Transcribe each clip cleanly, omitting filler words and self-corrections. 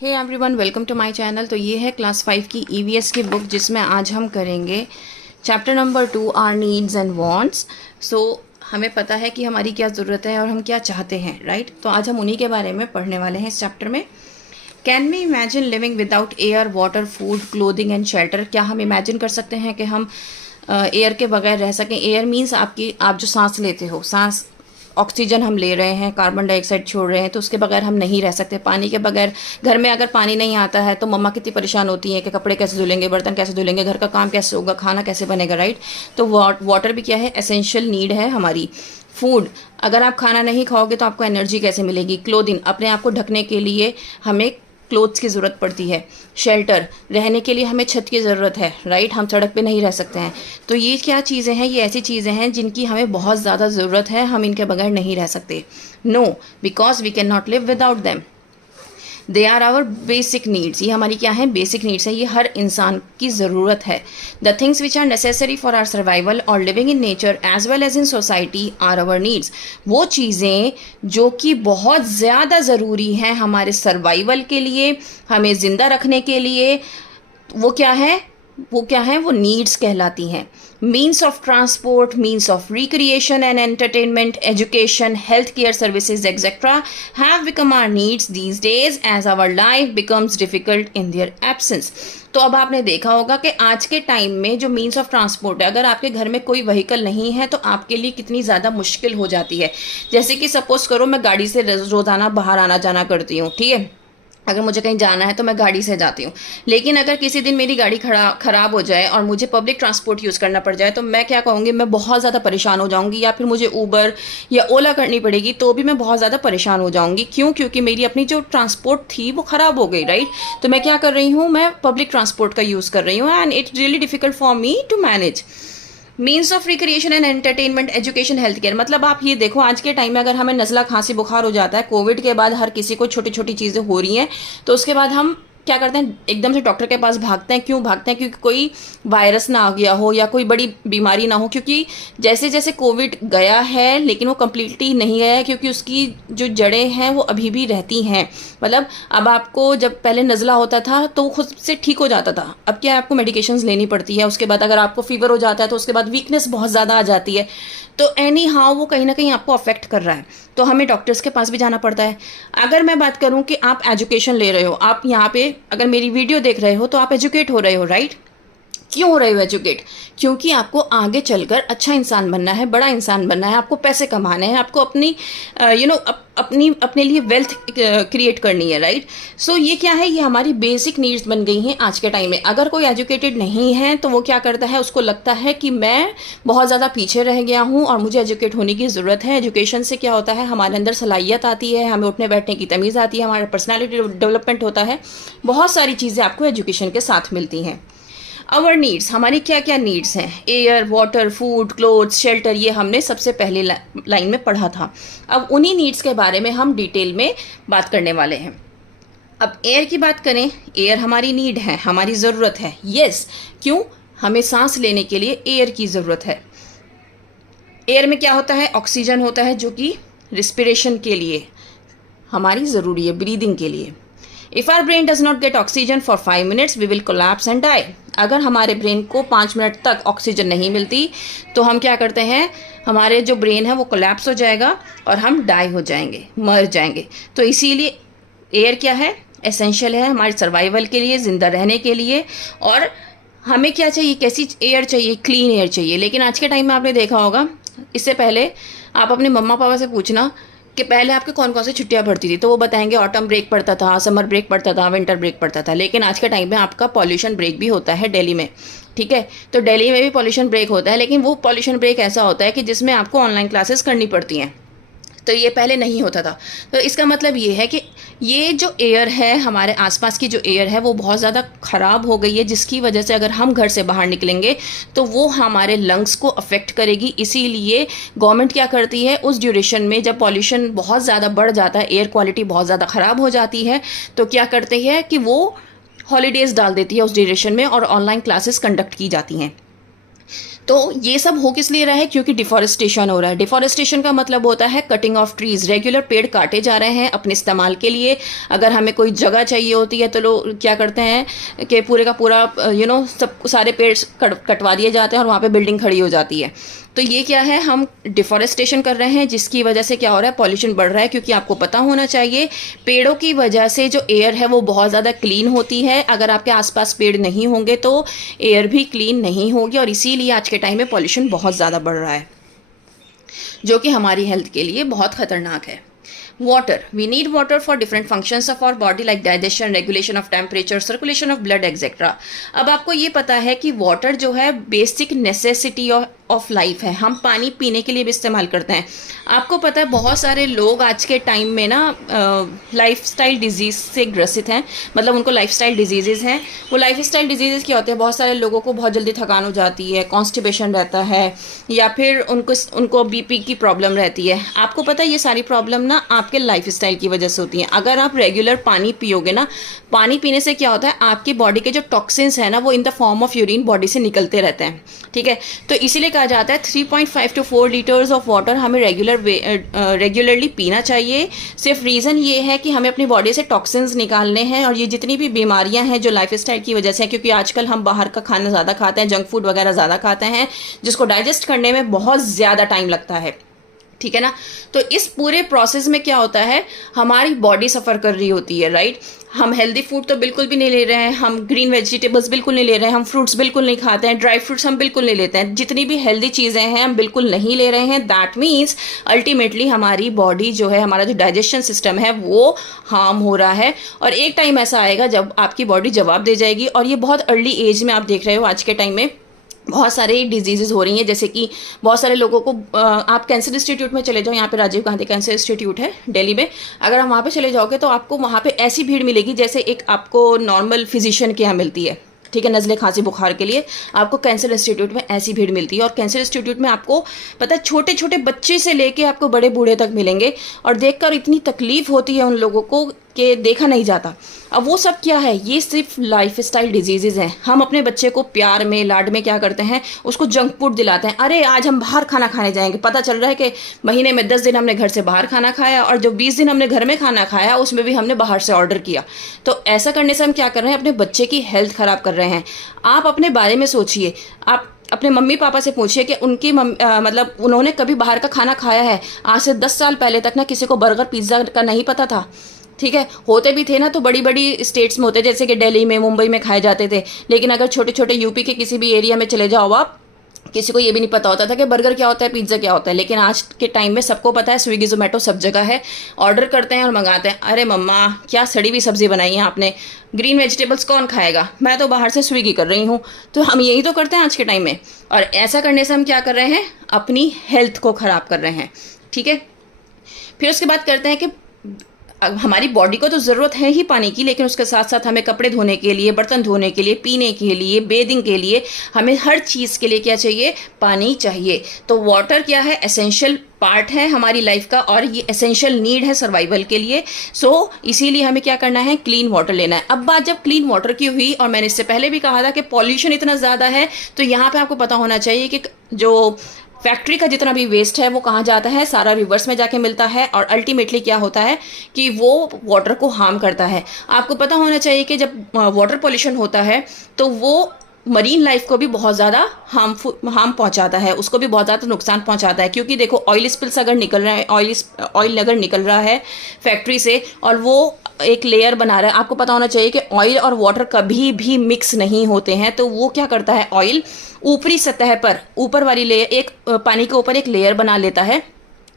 Hey everyone, welcome to my channel. तो ये है क्लास 5 की ईवीएस की बुक, जिसमें आज हम करेंगे chapter number 2, our needs and wants. So हमें पता है कि हमारी क्या ज़रूरत है और हम क्या चाहते हैं, राइट। तो आज हम उन्हीं के बारे में पढ़ने वाले हैं इस चैप्टर में। Can we imagine living without air, water, food, clothing and shelter. क्या हम इमेजिन कर सकते हैं कि हम एयर के बगैर रह सकें। एयर मीन्स आप जो सांस लेते हो, सांस ऑक्सीजन हम ले रहे हैं, कार्बन डाइऑक्साइड छोड़ रहे हैं, तो उसके बगैर हम नहीं रह सकते। पानी के बगैर, घर में अगर पानी नहीं आता है तो मम्मा कितनी परेशान होती हैं कि कपड़े कैसे धुलेंगे, बर्तन कैसे धुलेंगे, घर का काम कैसे होगा, खाना कैसे बनेगा, राइट। तो वाटर भी क्या है, एसेंशियल नीड है हमारी। फूड, अगर आप खाना नहीं खाओगे तो आपको एनर्जी कैसे मिलेगी। क्लोथिंग, अपने आप को ढकने के लिए हमें क्लोथ्स की ज़रूरत पड़ती है। शेल्टर, रहने के लिए हमें छत की ज़रूरत है, राइट। हम सड़क पे नहीं रह सकते हैं। तो ये क्या चीज़ें हैं, ये ऐसी चीज़ें हैं जिनकी हमें बहुत ज़्यादा ज़रूरत है, हम इनके बगैर नहीं रह सकते। No, because we can not live without them. They are our basic needs. ये हमारी क्या है, बेसिक नीड्स है, ये हर इंसान की ज़रूरत है। The things which are necessary for our survival और living in nature as well as in society are our needs. वो चीज़ें जो कि बहुत ज़्यादा ज़रूरी हैं हमारे सर्वाइवल के लिए, हमें ज़िंदा रखने के लिए, वो क्या है, वो नीड्स कहलाती हैं। Means of transport, means of recreation and entertainment, education, health care services etcetera have become our needs these days as our life becomes difficult in their absence. तो अब आपने देखा होगा कि आज के टाइम में जो मीन्स ऑफ ट्रांसपोर्ट है, अगर आपके घर में कोई व्हीकल नहीं है तो आपके लिए कितनी ज़्यादा मुश्किल हो जाती है। जैसे कि सपोज करो मैं गाड़ी से रोज़ाना बाहर आना जाना करती हूँ, ठीक है। अगर मुझे कहीं जाना है तो मैं गाड़ी से जाती हूँ, लेकिन अगर किसी दिन मेरी गाड़ी ख़राब हो जाए और मुझे पब्लिक ट्रांसपोर्ट यूज़ करना पड़ जाए तो मैं क्या कहूँगी, मैं बहुत ज़्यादा परेशान हो जाऊँगी। या फिर मुझे ऊबर या ओला करनी पड़ेगी तो भी मैं बहुत ज़्यादा परेशान हो जाऊँगी। क्यों? क्योंकि मेरी अपनी जो ट्रांसपोर्ट थी वो ख़राब हो गई, राइट। तो मैं क्या कर रही हूँ, मैं पब्लिक ट्रांसपोर्ट का यूज़ कर रही हूँ and it's really difficult for me to manage. Means of recreation and entertainment, education, health care. मतलब आप ये देखो, आज के टाइम में अगर हमें नज़ला, खांसी, बुखार हो जाता है, कोविड के बाद हर किसी को छोटी छोटी चीज़ें हो रही हैं, तो उसके बाद हम क्या करते हैं, एकदम से डॉक्टर के पास भागते हैं। क्यों भागते हैं? क्योंकि कोई वायरस ना आ गया हो या कोई बड़ी बीमारी ना हो। क्योंकि जैसे जैसे कोविड गया है लेकिन वो कम्प्लीटली नहीं गया है, क्योंकि उसकी जो जड़ें हैं वो अभी भी रहती हैं। मतलब अब आपको, जब पहले नज़ला होता था तो खुद से ठीक हो जाता था, अब क्या है, आपको मेडिकेशंस लेनी पड़ती है। उसके बाद अगर आपको फीवर हो जाता है तो उसके बाद वीकनेस बहुत ज़्यादा आ जाती है। तो एनी हाउ वो कहीं ना कहीं आपको अफेक्ट कर रहा है, तो हमें डॉक्टर्स के पास भी जाना पड़ता है। अगर मैं बात करूं कि आप एजुकेशन ले रहे हो, आप यहाँ पे अगर मेरी वीडियो देख रहे हो तो आप एजुकेट हो रहे हो, राइट। क्यों हो रहे हो एजुकेट? क्योंकि आपको आगे चलकर अच्छा इंसान बनना है, बड़ा इंसान बनना है, आपको पैसे कमाने हैं, आपको अपनी अपने लिए वेल्थ क्रिएट करनी है, राइट। सो ये क्या है, ये हमारी बेसिक नीड्स बन गई हैं आज के टाइम में। अगर कोई एजुकेटेड नहीं है तो वो क्या करता है, उसको लगता है कि मैं बहुत ज़्यादा पीछे रह गया हूँ और मुझे एजुकेट होने की ज़रूरत है। एजुकेशन से क्या होता है, हमारे अंदर सलाहियत आती है, हमें उठने बैठने की तमीज़ आती है, हमारा पर्सनैलिटी डेवलपमेंट होता है। बहुत सारी चीज़ें आपको एजुकेशन के साथ मिलती हैं। आवर नीड्स, हमारी क्या क्या नीड्स हैं, air, water, food, clothes, shelter, ये हमने सबसे पहले लाइन में पढ़ा था। अब उन्हीं नीड्स के बारे में हम डिटेल में बात करने वाले हैं। अब एयर की बात करें, एयर हमारी नीड है, हमारी ज़रूरत है। यस, क्यों? हमें सांस लेने के लिए एयर की ज़रूरत है। एयर में क्या होता है, ऑक्सीजन होता है, जो कि रिस्पिरेशन के लिए हमारी ज़रूरी है, ब्रीदिंग के लिए। If our brain does not get oxygen for 5 minutes we will collapse and die. अगर हमारे ब्रेन को 5 मिनट तक ऑक्सीजन नहीं मिलती तो हम क्या करते हैं, हमारे जो ब्रेन है वो कोलैप्स हो जाएगा और हम डाई हो जाएंगे, मर जाएंगे। तो इसीलिए एयर क्या है, एसेंशियल है हमारे सर्वाइवल के लिए, ज़िंदा रहने के लिए। और हमें क्या चाहिए, कैसी एयर चाहिए, क्लीन एयर चाहिए। लेकिन आज के टाइम में आपने देखा होगा, इससे पहले आप अपने मम्मा पापा से पूछना कि पहले आपके कौन कौन सी छुट्टियां पड़ती थी, तो वो बताएंगे ऑटम ब्रेक पड़ता था, समर ब्रेक पड़ता था, विंटर ब्रेक पड़ता था। लेकिन आज के टाइम में आपका पॉल्यूशन ब्रेक भी होता है दिल्ली में, ठीक है। तो दिल्ली में भी पॉल्यूशन ब्रेक होता है, लेकिन वो पॉल्यूशन ब्रेक ऐसा होता है कि जिसमें आपको ऑनलाइन क्लासेस करनी पड़ती हैं, तो ये पहले नहीं होता था। तो इसका मतलब ये है कि ये जो एयर है, हमारे आसपास की जो एयर है वो बहुत ज़्यादा ख़राब हो गई है, जिसकी वजह से अगर हम घर से बाहर निकलेंगे तो वो हमारे लंग्स को अफेक्ट करेगी। इसीलिए गवर्नमेंट क्या करती है, उस ड्यूरेशन में जब पॉल्यूशन बहुत ज़्यादा बढ़ जाता है, एयर क्वालिटी बहुत ज़्यादा ख़राब हो जाती है, तो क्या करती है कि वो हॉलीडेज़ डाल देती है उस ड्यूरेशन में और ऑनलाइन क्लासेस कंडक्ट की जाती हैं। तो ये सब हो किस लिए रहा है? क्योंकि डिफॉरेस्टेशन हो रहा है। डिफॉरेस्टेशन का मतलब होता है कटिंग ऑफ ट्रीज। रेगुलर पेड़ काटे जा रहे हैं अपने इस्तेमाल के लिए। अगर हमें कोई जगह चाहिए होती है तो लोग क्या करते हैं कि पूरे का पूरा सब सारे पेड़ कटवा दिए जाते हैं और वहाँ पे बिल्डिंग खड़ी हो जाती है। तो ये क्या है, हम डिफॉरेस्टेशन कर रहे हैं, जिसकी वजह से क्या हो रहा है, पॉल्यूशन बढ़ रहा है। क्योंकि आपको पता होना चाहिए पेड़ों की वजह से जो एयर है वो बहुत ज़्यादा क्लीन होती है। अगर आपके आसपास पेड़ नहीं होंगे तो एयर भी क्लीन नहीं होगी, और इसीलिए आज के टाइम में पॉल्यूशन बहुत ज़्यादा बढ़ रहा है, जो कि हमारी हेल्थ के लिए बहुत खतरनाक है। Water. We need water for different functions of our body like digestion, regulation of temperature, circulation of blood, etc. अब आपको ये पता है कि वाटर जो है बेसिक नेसेसिटी ऑफ लाइफ है। हम पानी पीने के लिए भी इस्तेमाल करते हैं। आपको पता है बहुत सारे लोग आज के टाइम में ना लाइफस्टाइल डिजीज़ से ग्रसित हैं, मतलब उनको लाइफस्टाइल डिजीज़ हैं। वो लाइफस्टाइल डिजीज़ क्या होते हैं, बहुत सारे लोगों को बहुत जल्दी थकान हो जाती है, कॉन्स्टिपेशन रहता है, या फिर उनको बीपी की प्रॉब्लम रहती है। आपको पता है ये सारी प्रॉब्लम ना आपके लाइफस्टाइल की वजह से होती हैं। अगर आप रेगुलर पानी पियोगे ना, पानी पीने से क्या होता है, आपकी बॉडी के जो टॉक्सिन्स हैं ना वो in the form of urine body से निकलते रहते हैं। ठीक है, तो इसीलिए कहा जाता है 3.5 to 4 लीटर्स ऑफ वाटर हमें रेगुलरली पीना चाहिए। सिर्फ रीज़न ये है कि हमें अपनी बॉडी से टॉक्सिन्स निकालने हैं, और ये जितनी भी बीमारियां हैं जो लाइफस्टाइल की वजह से हैं, क्योंकि आजकल हम बाहर का खाना ज़्यादा खाते हैं, जंक फूड वगैरह ज़्यादा खाते हैं, जिसको डाइजेस्ट करने में बहुत ज़्यादा टाइम लगता है। ठीक है ना, तो इस पूरे प्रोसेस में क्या होता है, हमारी बॉडी सफ़र कर रही होती है, राइट। हम हेल्दी फूड तो बिल्कुल भी नहीं ले रहे हैं, हम ग्रीन वेजिटेबल्स बिल्कुल नहीं ले रहे हैं, हम फ्रूट्स बिल्कुल नहीं खाते हैं, ड्राई फ्रूट्स हम बिल्कुल नहीं लेते हैं, जितनी भी हेल्दी चीज़ें हैं हम बिल्कुल नहीं ले रहे हैं। दैट मीन्स अल्टीमेटली हमारी बॉडी जो है, हमारा जो डाइजेशन सिस्टम है वो हार्म हो रहा है। और एक टाइम ऐसा आएगा जब आपकी बॉडी जवाब दे जाएगी, और ये बहुत अर्ली एज में आप देख रहे हो आज के टाइम में बहुत सारे डिजीज़ेज़ हो रही हैं। जैसे कि बहुत सारे लोगों को आप कैंसर इंस्टीट्यूट में चले जाओ, यहाँ पे राजीव गांधी कैंसर इंस्टीट्यूट है दिल्ली में, अगर आप वहाँ पे चले जाओगे तो आपको वहाँ पे ऐसी भीड़ मिलेगी जैसे एक आपको नॉर्मल फिजिशियन के यहाँ मिलती है। ठीक है, नज़ले खांसी बुखार के लिए आपको कैंसर इंस्टीट्यूट में ऐसी भीड़ मिलती है। और कैंसर इंस्टीट्यूट में आपको पता है छोटे छोटे बच्चे से लेके आपको बड़े बूढ़े तक मिलेंगे, और देखकर इतनी तकलीफ होती है उन लोगों को कि देखा नहीं जाता। अब वो सब क्या है, ये सिर्फ लाइफस्टाइल डिजीज़ हैं। हम अपने बच्चे को प्यार में लाड में क्या करते हैं, उसको जंक फूड दिलाते हैं। अरे आज हम बाहर खाना खाने जाएंगे, पता चल रहा है कि महीने में 10 दिन हमने घर से बाहर खाना खाया, और जो 20 दिन हमने घर में खाना खाया उसमें भी हमने बाहर से ऑर्डर किया। तो ऐसा करने से हम क्या कर रहे हैं, अपने बच्चे की हेल्थ ख़राब कर रहे हैं। आप अपने बारे में सोचिए, आप अपने मम्मी पापा से पूछिए कि उनकी मतलब उन्होंने कभी बाहर का खाना खाया है। आज से 10 साल पहले तक ना किसी को बर्गर पिज़्ज़ा का नहीं पता था। ठीक है, होते भी थे ना तो बड़ी बड़ी स्टेट्स में होते, जैसे कि दिल्ली में, मुंबई में खाए जाते थे। लेकिन अगर छोटे छोटे यूपी के किसी भी एरिया में चले जाओ आप, किसी को ये भी नहीं पता होता था कि बर्गर क्या होता है, पिज्ज़ा क्या होता है। लेकिन आज के टाइम में सबको पता है, स्विगी जोमेटो सब जगह है, ऑर्डर करते हैं और मंगाते हैं। अरे मम्मा क्या सड़ी हुई सब्ज़ी बनाई है आपने, ग्रीन वेजिटेबल्स कौन खाएगा, मैं तो बाहर से स्विगी कर रही हूँ। तो हम यही तो करते हैं आज के टाइम में, और ऐसा करने से हम क्या कर रहे हैं, अपनी हेल्थ को ख़राब कर रहे हैं। ठीक है, फिर उसके बाद करते हैं कि हमारी बॉडी को तो ज़रूरत है ही पानी की, लेकिन उसके साथ साथ हमें कपड़े धोने के लिए, बर्तन धोने के लिए, पीने के लिए, बेदिंग के लिए, हमें हर चीज़ के लिए क्या चाहिए, पानी चाहिए। तो वाटर क्या है, एसेंशियल पार्ट है हमारी लाइफ का, और ये एसेंशियल नीड है सर्वाइवल के लिए। सो इसीलिए हमें क्या करना है, क्लीन वाटर लेना है। अब बात जब क्लीन वाटर की हुई, और मैंने इससे पहले भी कहा था कि पॉल्यूशन इतना ज़्यादा है, तो यहाँ पे आपको पता होना चाहिए कि जो फैक्ट्री का जितना भी वेस्ट है वो कहाँ जाता है, सारा रिवर्स में जाके मिलता है, और अल्टीमेटली क्या होता है कि वो वाटर को हार्म करता है। आपको पता होना चाहिए कि जब वाटर पॉल्यूशन होता है तो वो मरीन लाइफ को भी बहुत ज़्यादा हार्म पहुंचाता है, उसको भी बहुत ज़्यादा नुकसान पहुंचाता है। क्योंकि देखो ऑयल स्पिल्स अगर निकल रहा है, ऑयल अगर निकल रहा है फैक्ट्री से, और वो एक लेयर बना रहा है, आपको पता होना चाहिए कि ऑयल और वाटर कभी भी मिक्स नहीं होते हैं। तो वो क्या करता है, ऑयल ऊपरी सतह पर, ऊपर वाली लेयर, एक पानी के ऊपर एक लेयर बना लेता है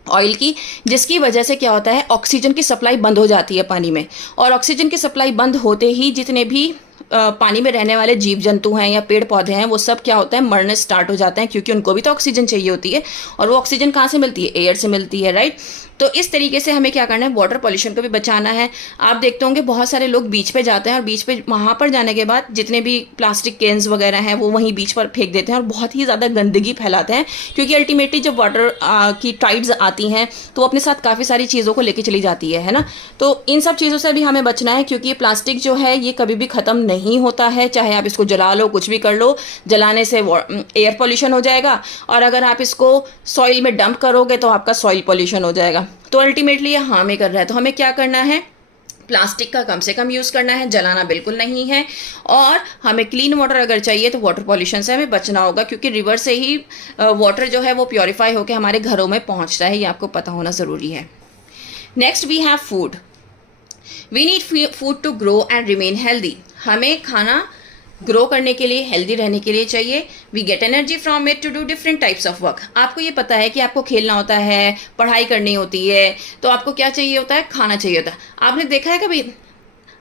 ऑयल की, जिसकी वजह से क्या होता है, ऑक्सीजन की सप्लाई बंद हो जाती है पानी में। और ऑक्सीजन की सप्लाई बंद होते ही जितने भी पानी में रहने वाले जीव जंतु हैं या पेड़ पौधे हैं, वो सब क्या होता है, मरने स्टार्ट हो जाते हैं, क्योंकि उनको भी तो ऑक्सीजन चाहिए होती है। और वो ऑक्सीजन कहाँ से मिलती है, एयर से मिलती है, राइट। तो इस तरीके से हमें क्या करना है, वाटर पॉल्यूशन को भी बचाना है। आप देखते होंगे बहुत सारे लोग बीच पे जाते हैं और बीच पे वहाँ पर जाने के बाद जितने भी प्लास्टिक कैंस वगैरह हैं वो वहीं बीच पर फेंक देते हैं और बहुत ही ज़्यादा गंदगी फैलाते हैं, क्योंकि अल्टीमेटली जब वाटर की टाइड्स आती हैं तो अपने साथ काफ़ी सारी चीज़ों को लेके चली जाती है ना। तो इन सब चीज़ों से भी हमें बचना है, क्योंकि प्लास्टिक जो है ये कभी भी ख़त्म नहीं होता है, चाहे आप इसको जला लो, कुछ भी कर लो, जलाने से एयर पॉल्यूशन हो जाएगा, और अगर आप इसको सॉइल में डंप करोगे तो आपका सॉइल पॉल्यूशन हो जाएगा। तो अल्टीमेटली ये हार्म ही कर रहा है। तो हमें क्या करना है, प्लास्टिक का कम से कम यूज़ करना है, जलाना बिल्कुल नहीं है, और हमें क्लीन वाटर अगर चाहिए तो वाटर पॉल्यूशन से हमें बचना होगा, क्योंकि रिवर से ही वाटर जो है वो प्योरीफाई होकर हमारे घरों में पहुंचता है, ये आपको पता होना ज़रूरी है। Next we have food. We need food to grow and remain healthy. हमें खाना ग्रो करने के लिए, हेल्दी रहने के लिए चाहिए। We get energy from it to do different types of work. आपको ये पता है कि आपको खेलना होता है, पढ़ाई करनी होती है, तो आपको क्या चाहिए होता है, खाना चाहिए होता है। आपने देखा है कभी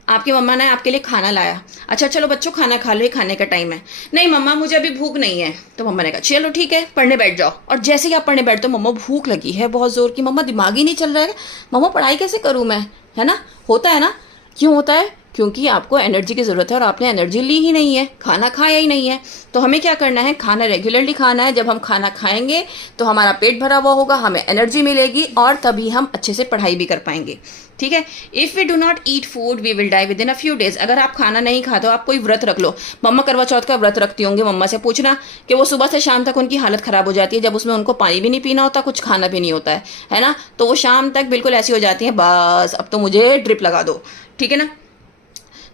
आपकी मम्मा ने आपके लिए खाना लाया, अच्छा चलो बच्चों खाना खा लो, खाने का टाइम है, नहीं मम्मा मुझे अभी भूख नहीं है, तो मम्मा ने कहा चलो ठीक है पढ़ने बैठ जाओ, और जैसे ही आप पढ़ने बैठते हो मम्मा भूख लगी है बहुत जोर की, मम्मा दिमाग ही नहीं चल रहा है, मम्मा पढ़ाई कैसे करूँ मैं, है ना, होता है ना। क्यों होता है, क्योंकि आपको एनर्जी की ज़रूरत है और आपने एनर्जी ली ही नहीं है, खाना खाया ही नहीं है। तो हमें क्या करना है, खाना रेगुलरली खाना है। जब हम खाना खाएंगे तो हमारा पेट भरा हुआ होगा, हमें एनर्जी मिलेगी और तभी हम अच्छे से पढ़ाई भी कर पाएंगे, ठीक है। If we do not eat food we will die within a few days. अगर आप खाना नहीं खाते हो, आप कोई व्रत रख लो, मम्मा करवा चौथ का व्रत रखती होंगी, मम्मा से पूछना कि वो सुबह से शाम तक उनकी हालत ख़राब हो जाती है, जब उसमें उनको पानी भी नहीं पीना होता, कुछ खाना भी नहीं होता है ना, तो वो शाम तक बिल्कुल ऐसी हो जाती है, बस अब तो मुझे ड्रिप लगा दो, ठीक है ना।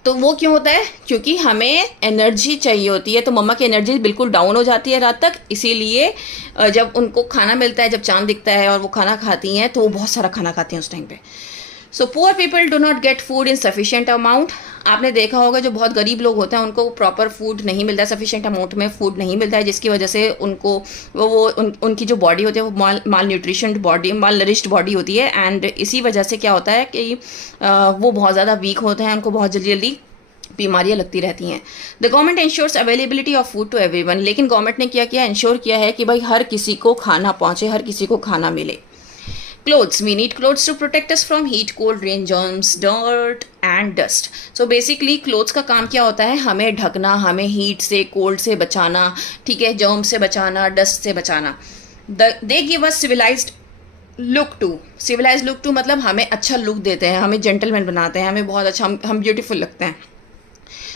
तो वो क्यों होता है, क्योंकि हमें एनर्जी चाहिए होती है, तो मम्मा की एनर्जी बिल्कुल डाउन हो जाती है रात तक। इसीलिए जब उनको खाना मिलता है, जब चांद दिखता है और वो खाना खाती हैं, तो वो बहुत सारा खाना खाती हैं उस टाइम पे। So poor people do not get food in sufficient amount. आपने देखा होगा जो बहुत गरीब लोग होते हैं उनको प्रॉपर फूड नहीं मिलता है, सफिशिएंट अमाउंट में फूड नहीं मिलता है, जिसकी वजह से उनको उनकी जो बॉडी होती है वो माल न्यूट्रिशन बॉडी, माल नरिश्ड बॉडी होती है, एंड इसी वजह से क्या होता है कि वो बहुत ज़्यादा वीक होते हैं, उनको बहुत जल्दी जल्दी बीमारियां लगती रहती हैं। The government ensures availability of food to everyone. लेकिन गवर्नमेंट ने क्या किया, इंश्योर किया है कि भाई हर किसी को खाना पहुंचे, हर किसी को खाना मिले। Clothes, we need clothes to protect us from heat, cold, rain, germs, dirt and dust. So basically clothes का काम क्या होता है, हमें ढकना, हमें हीट से, कोल्ड से बचाना, ठीक है, जर्म से बचाना, डस्ट से बचाना। They give us civilized look too. Civilise look too मतलब हमें अच्छा लुक देते हैं, हमें जेंटलमैन बनाते हैं, हमें बहुत अच्छा, हम ब्यूटीफुल लगते हैं।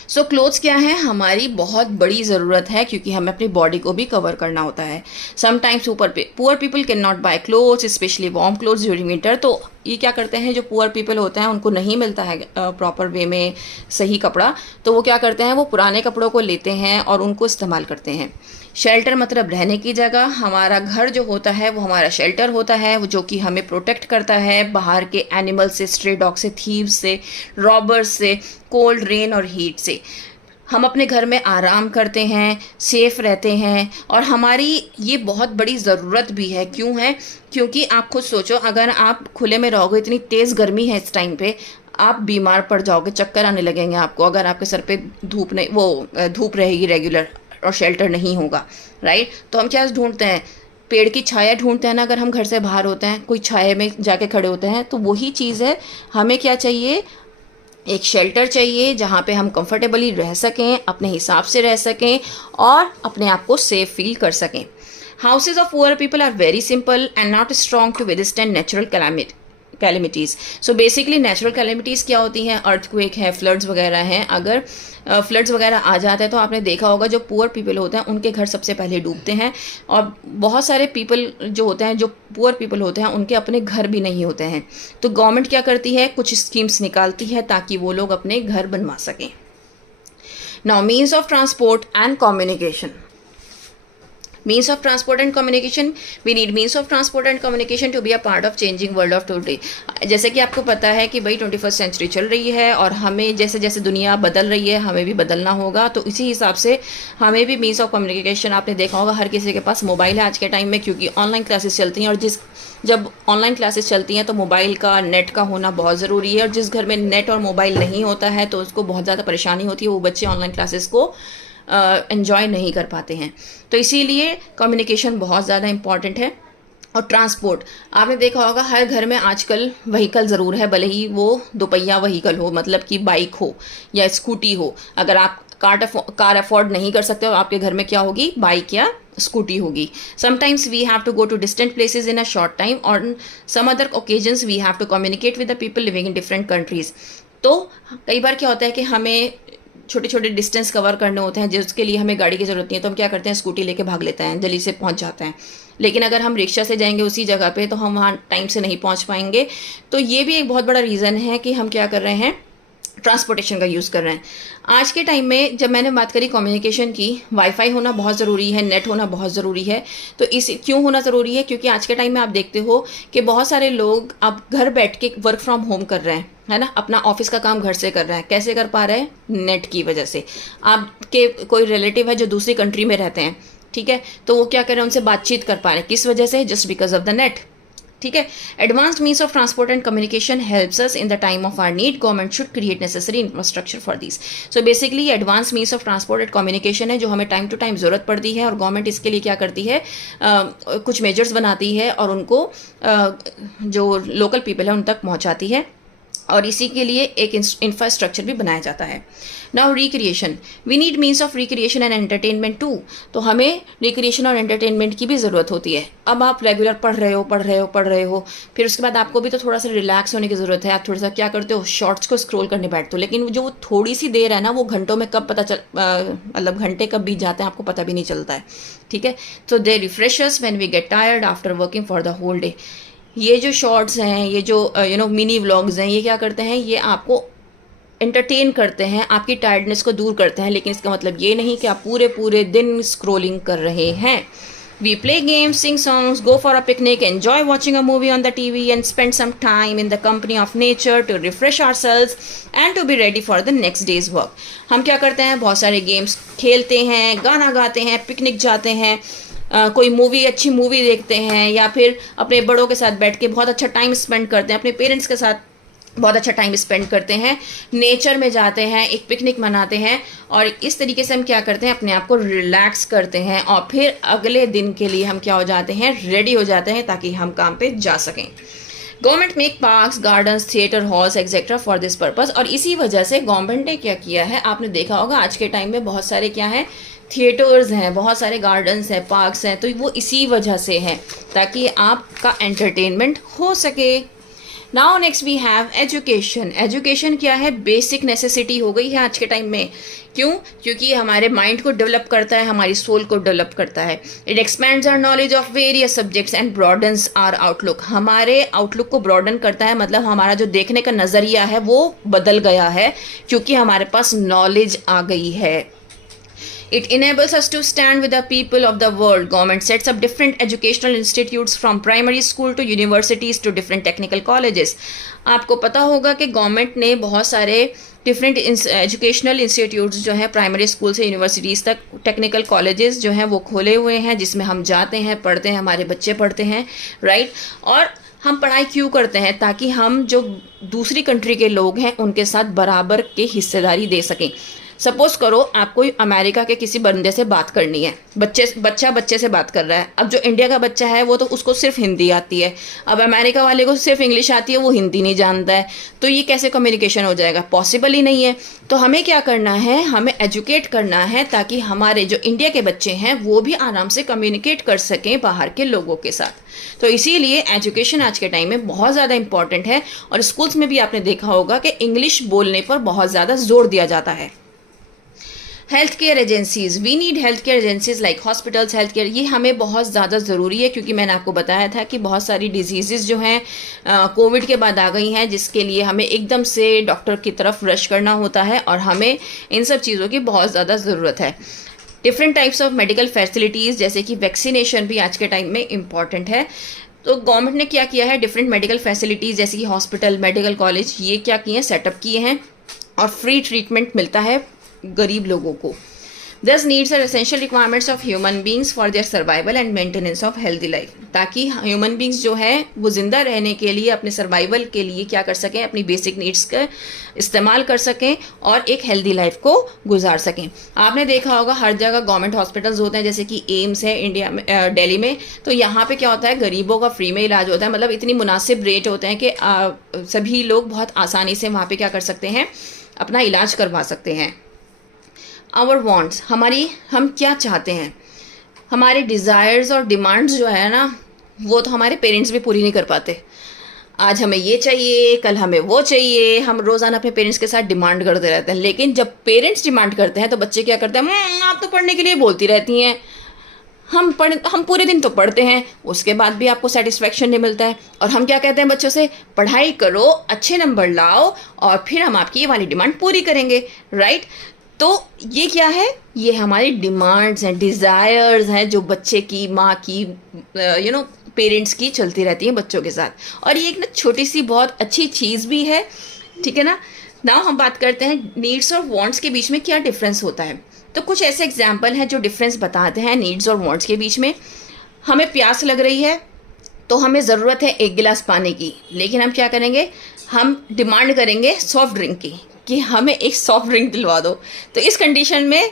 सो क्लोथ्स क्या है, हमारी बहुत बड़ी ज़रूरत है, क्योंकि हमें अपनी बॉडी को भी कवर करना होता है। Sometimes poor people can not bye clothes specially warm clothes during winter. तो ये क्या करते हैं, जो पुअर पीपल होते हैं उनको नहीं मिलता है प्रॉपर वे में सही कपड़ा, तो वो क्या करते हैं, वो पुराने कपड़ों को लेते हैं और उनको इस्तेमाल करते हैं। शेल्टर मतलब रहने की जगह। हमारा घर जो होता है वो हमारा शेल्टर होता है, वो जो कि हमें प्रोटेक्ट करता है बाहर के एनिमल से, स्ट्रे डॉग से, थीव्स से, रॉबर्स से, कोल्ड, रेन और हीट से। हम अपने घर में आराम करते हैं, सेफ रहते हैं, और हमारी ये बहुत बड़ी ज़रूरत भी है। क्यों है, क्योंकि आप खुद सोचो, अगर आप खुले में रहोगे, इतनी तेज़ गर्मी है इस टाइम पे, आप बीमार पड़ जाओगे, चक्कर आने लगेंगे आपको, अगर आपके सर पे धूप रहेगी रेगुलर और शेल्टर नहीं होगा, राइट। तो हम क्या ढूंढते हैं, पेड़ की छाया ढूंढते हैं ना। अगर हम घर से बाहर होते हैं, कोई छाया में जाके खड़े होते हैं, तो वही चीज़ है, हमें क्या चाहिए, एक शेल्टर चाहिए जहाँ पे हम कंफर्टेबली रह सकें, अपने हिसाब से रह सकें और अपने आप को सेफ फील कर सकें। Houses of poor people are very simple and not strong to withstand natural calamities. So basically natural calamities क्या होती हैं, अर्थक्वेक है, फ्लड्स वगैरह हैं। अगर फ्लड्स वगैरह आ जाते हैं तो आपने देखा होगा जो पुअर पीपल होते हैं उनके घर सबसे पहले डूबते हैं, और बहुत सारे पीपल जो होते हैं, जो पुअर पीपल होते हैं, उनके अपने घर भी नहीं होते हैं। तो गवर्नमेंट क्या करती है, कुछ स्कीम्स निकालती है ताकि वो लोग अपने घर बनवा सकें। Now means of transport and communication. Means of transport and communication, we need means of transport and communication to be a part of changing world of today। जैसे कि आपको पता है कि भाई 21st सेंचुरी चल रही है और हमें जैसे जैसे दुनिया बदल रही है हमें भी बदलना होगा, तो इसी हिसाब से हमें भी मीन्स ऑफ कम्युनिकेशन, आपने देखा होगा हर किसी के पास मोबाइल है आज के टाइम में, क्योंकि ऑनलाइन क्लासेस चलती हैं, और जब ऑनलाइन क्लासेस चलती हैं तो मोबाइल का, नेट का होना बहुत ज़रूरी है। और जिस घर में नेट और मोबाइल नहीं होता है तो उसको बहुत ज़्यादा परेशानी होती है, वो बच्चे ऑनलाइन क्लासेस को एंजॉय नहीं कर पाते हैं। तो इसीलिए कम्युनिकेशन बहुत ज़्यादा इम्पॉर्टेंट है। और ट्रांसपोर्ट, आपने देखा होगा हर घर में आजकल व्हीकल ज़रूर है, भले ही वो दोपहिया व्हीकल हो, मतलब कि बाइक हो या स्कूटी हो। अगर आप कार अफोर्ड नहीं कर सकते हो, आपके घर में क्या होगी, बाइक या स्कूटी होगी। Sometimes we have to go to distant places in a short time, और some other occasions we have to communicate with the people living in different countries. तो कई बार क्या होता है कि हमें छोटे छोटे डिस्टेंस कवर करने होते हैं, जिसके लिए हमें गाड़ी की ज़रूरत नहीं है, तो हम क्या करते हैं, स्कूटी लेके भाग लेते हैं, जल्दी से पहुंच जाते हैं। लेकिन अगर हम रिक्शा से जाएंगे उसी जगह पे, तो हम वहाँ टाइम से नहीं पहुंच पाएंगे। तो ये भी एक बहुत बड़ा रीज़न है कि हम क्या कर रहे हैं, ट्रांसपोर्टेशन का यूज़ कर रहे हैं। आज के टाइम में जब मैंने बात करी कम्युनिकेशन की, वाईफाई होना बहुत ज़रूरी है, नेट होना बहुत ज़रूरी है। तो इस क्यों होना ज़रूरी है, क्योंकि आज के टाइम में आप देखते हो कि बहुत सारे लोग अब घर बैठ के वर्क फ्रॉम होम कर रहे हैं, है ना, अपना ऑफिस का काम घर से कर रहे हैं। कैसे कर पा रहे हैं, नेट की वजह से। आपके कोई रिलेटिव है जो दूसरी कंट्री में रहते हैं, ठीक है, तो वो क्या कर रहे हैं, उनसे बातचीत कर पा रहे हैं, किस वजह से, just because of the net. ठीक है, advanced means of transport and communication helps us in the time of our need. Government should create necessary infrastructure for this. So basically ये advance means of transport and communication है जो हमें time to time ज़रूरत पड़ती है, और government इसके लिए क्या करती है, कुछ मेजर्स बनाती है और उनको जो लोकल पीपल है उन तक पहुँचाती है, और इसी के लिए एक इंफ्रास्ट्रक्चर भी बनाया जाता है। Now recreation, we need means of recreation and entertainment too. तो हमें रिक्रिएशन और एंटरटेनमेंट की भी ज़रूरत होती है। अब आप रेगुलर पढ़ रहे हो, फिर उसके बाद आपको भी तो थोड़ा सा रिलैक्स होने की ज़रूरत है। आप थोड़ा सा क्या करते हो, शॉर्ट्स को स्क्रॉल करने बैठते हो, लेकिन जो वो थोड़ी सी देर है ना, वो घंटों में कब मतलब घंटे कब बीत जाते हैं आपको पता भी नहीं चलता है। ठीक है, तो they refresh us when we get tired after working for the whole day. ये जो शॉर्ट्स हैं, ये जो मिनी व्लॉग्स हैं, ये क्या करते हैं, ये आपको एंटरटेन करते हैं, आपकी टायर्डनेस को दूर करते हैं, लेकिन इसका मतलब ये नहीं कि आप पूरे पूरे दिन स्क्रोलिंग कर रहे हैं। We play games, sing songs, go for a picnic, enjoy watching a movie on the TV, and spend some time in the company of nature to refresh ourselves and to be ready for the next day's work. हम क्या करते हैं, बहुत सारे games खेलते हैं, गाना गाते हैं, पिकनिक जाते हैं, कोई मूवी, अच्छी मूवी देखते हैं, या फिर अपने बड़ों के साथ बैठ के बहुत अच्छा टाइम स्पेंड करते हैं, अपने पेरेंट्स के साथ बहुत अच्छा टाइम स्पेंड करते हैं, नेचर में जाते हैं, एक पिकनिक मनाते हैं, और इस तरीके से हम क्या करते हैं, अपने आप को रिलैक्स करते हैं, और फिर अगले दिन के लिए हम क्या हो जाते हैं, रेडी हो जाते हैं, ताकि हम काम पे जा सकें। Government make parks, gardens, theatre halls etcetera for this purpose. और इसी वजह से गवर्नमेंट ने क्या किया है, आपने देखा होगा आज के टाइम में बहुत सारे क्या है, थिएटर्स हैं, बहुत सारे गार्डन्स हैं, पार्क्स हैं, तो वो इसी वजह से हैं, ताकि आपका एंटरटेनमेंट हो सके। Now next we have education. Education क्या है, बेसिक नेसेसिटी हो गई है आज के टाइम में। क्यों, क्योंकि हमारे माइंड को डेवलप करता है, हमारी सोल को डेवलप करता है। It expands our knowledge of various subjects and broadens our outlook. हमारे आउटलुक को ब्रॉडन करता है, मतलब हमारा जो देखने का नज़रिया है वो बदल गया है, क्योंकि हमारे पास नॉलेज आ गई है। It enables us to stand with the people of the world. Government sets up different educational institutes from primary school to universities to different technical colleges. आपको पता होगा कि गवर्नमेंट ने बहुत सारे डिफरेंट एजुकेशनल इंस्टीट्यूट्स जो हैं, प्राइमरी स्कूल से यूनिवर्सिटीज़ तक, टेक्निकल कॉलेजेस जो हैं वो खोले हुए हैं, जिसमें हम जाते हैं, पढ़ते हैं, हमारे बच्चे पढ़ते हैं, राइट। और हम पढ़ाई क्यों करते हैं, ताकि हम जो दूसरी कंट्री के लोग हैं उनके साथ बराबर के हिस्सेदारी दे सकें। सपोज करो आपको अमेरिका के किसी बंदे से बात करनी है, बच्चा बच्चे से बात कर रहा है। अब जो इंडिया का बच्चा है वो तो उसको सिर्फ हिंदी आती है, अब अमेरिका वाले को सिर्फ इंग्लिश आती है, वो हिंदी नहीं जानता है, तो ये कैसे कम्युनिकेशन हो जाएगा, पॉसिबल ही नहीं है। तो हमें क्या करना है, हमें एजुकेट करना है, ताकि हमारे जो इंडिया के बच्चे हैं वो भी आराम से कम्युनिकेट कर सकें बाहर के लोगों के साथ। तो इसीलिए एजुकेशन आज के टाइम में बहुत ज़्यादा इंपॉर्टेंट है, और स्कूल्स में भी आपने देखा होगा कि इंग्लिश बोलने पर बहुत ज़्यादा जोर दिया जाता है। Health care agencies, we need health care agencies like hospitals, health care, ये हमें बहुत ज़्यादा ज़रूरी है, क्योंकि मैंने आपको बताया था कि बहुत सारी डिजीज़ जो हैं कोविड के बाद आ गई हैं, जिसके लिए हमें एकदम से डॉक्टर की तरफ रश करना होता है, और हमें इन सब चीज़ों की बहुत ज़्यादा ज़रूरत है। Different types of medical facilities, जैसे कि वैक्सीनेशन भी आज के टाइम में इम्पॉर्टेंट है। तो गवर्नमेंट ने क्या किया है, डिफरेंट मेडिकल फैसिलिटीज़ जैसे कि हॉस्पिटल, मेडिकल कॉलेज, ये क्या किए हैं, सेटअप किए हैं, और फ्री ट्रीटमेंट मिलता है गरीब लोगों को। These needs are essential requirements of human beings for their survival and maintenance of healthy life, ताकि ह्यूमन बींग्स जो है वो ज़िंदा रहने के लिए, अपने सर्वाइवल के लिए क्या कर सकें, अपनी बेसिक नीड्स का इस्तेमाल कर सकें और एक हेल्दी लाइफ को गुजार सकें। आपने देखा होगा हर जगह गवर्नमेंट हॉस्पिटल्स होते हैं, जैसे कि एम्स है इंडिया में, दिल्ली में, तो यहाँ पे क्या होता है, गरीबों का फ्री में इलाज होता है। मतलब इतनी मुनासिब रेट होते हैं कि सभी लोग बहुत आसानी से वहाँ पे क्या कर सकते हैं, अपना इलाज करवा सकते हैं। आवर वांट्स, हम क्या चाहते हैं, हमारे डिज़ायर्स और डिमांड्स जो है ना, वो तो हमारे पेरेंट्स भी पूरी नहीं कर पाते। आज हमें ये चाहिए, कल हमें वो चाहिए, हम रोज़ाना अपने पेरेंट्स के साथ डिमांड करते रहते हैं। लेकिन जब पेरेंट्स डिमांड करते हैं तो बच्चे क्या करते हैं, आप तो पढ़ने के लिए बोलती रहती हैं, हम पूरे दिन तो पढ़ते हैं, उसके बाद भी आपको सेटिस्फेक्शन नहीं मिलता है। और हम क्या कहते हैं बच्चों से, पढ़ाई करो, अच्छे नंबर लाओ और फिर हम आपकी ये वाली डिमांड पूरी करेंगे, राइट। तो ये क्या है, ये हमारी डिमांड्स हैं, डिज़ायर्स हैं, जो बच्चे की, माँ की, पेरेंट्स की चलती रहती हैं बच्चों के साथ। और ये एक ना छोटी सी बहुत अच्छी चीज़ भी है, ठीक है ना। नाउ हम बात करते हैं नीड्स और वांट्स के बीच में क्या डिफरेंस होता है। तो कुछ ऐसे एग्जाम्पल हैं जो डिफरेंस बताते हैं नीड्स और वांट्स के बीच में। हमें प्यास लग रही है तो हमें ज़रूरत है 1 गिलास पानी की, लेकिन हम क्या करेंगे, हम डिमांड करेंगे सॉफ्ट ड्रिंक की, कि हमें एक सॉफ्ट ड्रिंक दिलवा दो। तो इस कंडीशन में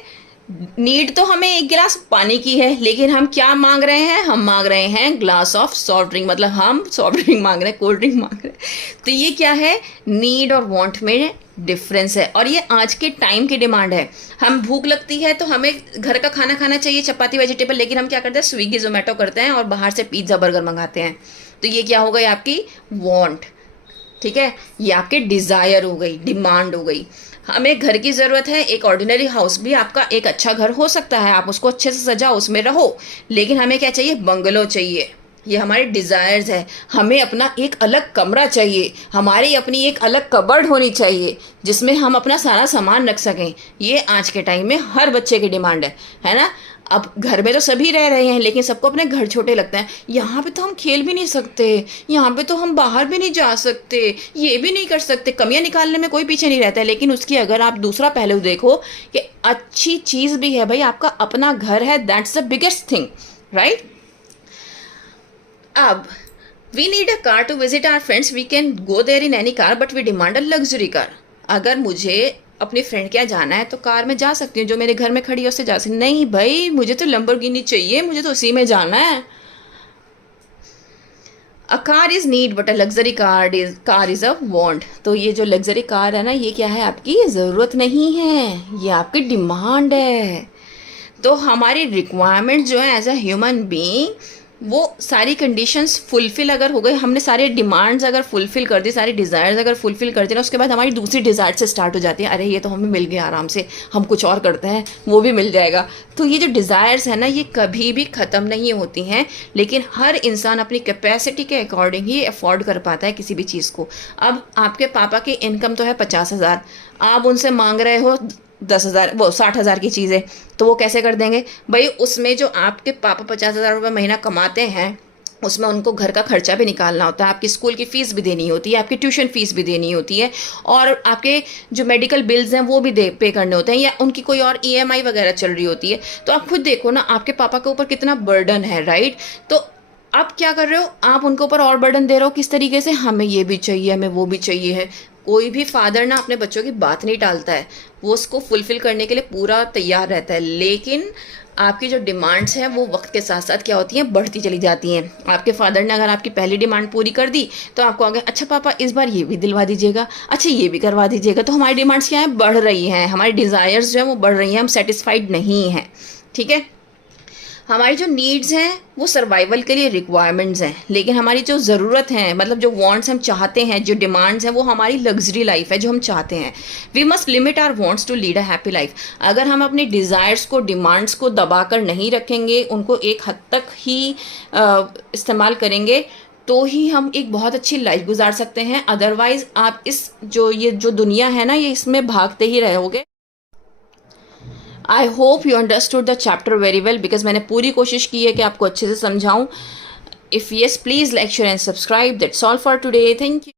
नीड तो हमें 1 गिलास पानी की है, लेकिन हम क्या मांग रहे हैं, हम मांग रहे हैं ग्लास ऑफ सॉफ्ट ड्रिंक, मतलब हम सॉफ्ट ड्रिंक मांग रहे हैं, कोल्ड ड्रिंक मांग रहे हैं। तो ये क्या है, नीड और वांट में डिफरेंस है। और ये आज के टाइम की डिमांड है। हम भूख लगती है तो हमें घर का खाना खाना चाहिए, चपाती वेजिटेबल, लेकिन हम क्या करते हैं, स्विगी जोमेटो करते हैं और बाहर से पिज्ज़ा बर्गर मंगाते हैं। तो ये क्या हो गई, आपकी वांट, ठीक है, ये आपके डिज़ायर हो गई, डिमांड हो गई। हमें घर की ज़रूरत है, एक ऑर्डिनरी हाउस भी आपका एक अच्छा घर हो सकता है, आप उसको अच्छे से सजाओ, उसमें रहो, लेकिन हमें क्या चाहिए, बंगलो चाहिए। ये हमारे डिज़ायर्स है। हमें अपना एक अलग कमरा चाहिए, हमारी अपनी एक अलग कबर्ड होनी चाहिए जिसमें हम अपना सारा सामान रख सकें। ये आज के टाइम में हर बच्चे की डिमांड है ना। अब घर में तो सभी रह रहे हैं, लेकिन सबको अपने घर छोटे लगते हैं। यहाँ पे तो हम खेल भी नहीं सकते, यहाँ पे तो हम बाहर भी नहीं जा सकते, ये भी नहीं कर सकते। कमियां निकालने में कोई पीछे नहीं रहता है, लेकिन उसकी अगर आप दूसरा पहलू देखो कि अच्छी चीज़ भी है भाई, आपका अपना घर है, that's the biggest thing, right. अब we need a car to visit our friends, we can go there in any car, but we demand a luxury car. अगर मुझे अपने फ्रेंड क्या जाना है तो कार में जा सकती हूँ, जो मेरे घर में खड़ी है उससे जा सकती। नहीं भाई, मुझे तो लंबोर्गिनी चाहिए, मुझे तो उसी में जाना है। A car is need but a luxury car is a want. तो ये जो लग्जरी कार है ना, ये क्या है, आपकी ज़रूरत नहीं है, ये आपकी डिमांड है। तो हमारी रिक्वायरमेंट जो है एज अ ह्यूमन बीइंग, वो सारी कंडीशंस फुलफिल अगर हो गए, हमने सारे डिमांड्स अगर फुलफिल कर दी, सारी डिज़ायर्स अगर फुलफिल कर दी ना, उसके बाद हमारी दूसरी डिज़ायर से स्टार्ट हो जाती है। अरे ये तो हमें मिल गया आराम से, हम कुछ और करते हैं, वो भी मिल जाएगा। तो ये जो डिज़ायर्स है ना, ये कभी भी ख़त्म नहीं होती हैं, लेकिन हर इंसान अपनी कैपेसिटी के अकॉर्डिंग ही अफोर्ड कर पाता है किसी भी चीज़ को। अब आपके पापा की इनकम तो है 50,000, आप उनसे मांग रहे हो 10,000, वो 60,000 की चीज़ है, तो वो कैसे कर देंगे भाई। उसमें जो आपके पापा 50,000 रुपये महीना कमाते हैं, उसमें उनको घर का खर्चा भी निकालना होता है, आपकी स्कूल की फ़ीस भी देनी होती है, आपकी ट्यूशन फ़ीस भी देनी होती है, और आपके जो मेडिकल बिल्स हैं वो भी पे करने होते हैं, या उनकी कोई और EMI वगैरह चल रही होती है। तो आप खुद देखो ना, आपके पापा के ऊपर कितना बर्डन है, राइट। तो आप क्या कर रहे हो, आप उनके ऊपर और बर्डन दे रहे हो। किस तरीके से, हमें ये भी चाहिए, हमें वो भी चाहिए है। कोई भी फादर ना अपने बच्चों की बात नहीं टालता है, वो उसको फुलफ़िल करने के लिए पूरा तैयार रहता है। लेकिन आपकी जो डिमांड्स हैं वो वक्त के साथ साथ क्या होती हैं, बढ़ती चली जाती हैं। आपके फादर ने अगर आपकी पहली डिमांड पूरी कर दी, तो आपको आगे, अच्छा पापा इस बार ये भी दिलवा दीजिएगा, अच्छा ये भी करवा दीजिएगा। तो हमारी डिमांड्स क्या है, बढ़ रही हैं, हमारी डिज़ायर्स जो है वो बढ़ रही हैं, हम सेटिस्फाइड नहीं हैं, ठीक है। हमारी जो नीड्स हैं वो सर्वाइवल के लिए रिक्वायरमेंट्स हैं, लेकिन हमारी जो ज़रूरत है, मतलब जो वांट्स हम चाहते हैं, जो डिमांड्स हैं, वो हमारी लग्जरी लाइफ है जो हम चाहते हैं। We must limit our wants to lead a happy life. अगर हम अपनी डिज़ायर्स को, डिमांड्स को दबा कर नहीं रखेंगे, उनको एक हद तक ही इस्तेमाल करेंगे, तो ही हम एक बहुत अच्छी लाइफ गुजार सकते हैं। अदरवाइज़ आप ये जो दुनिया है ना, ये इसमें भागते ही रहोगे। I hope you understood the chapter very well, because मैंने पूरी कोशिश की है कि आपको अच्छे से समझाऊँ। If yes, please like, share and subscribe. That's all for today. Thank you.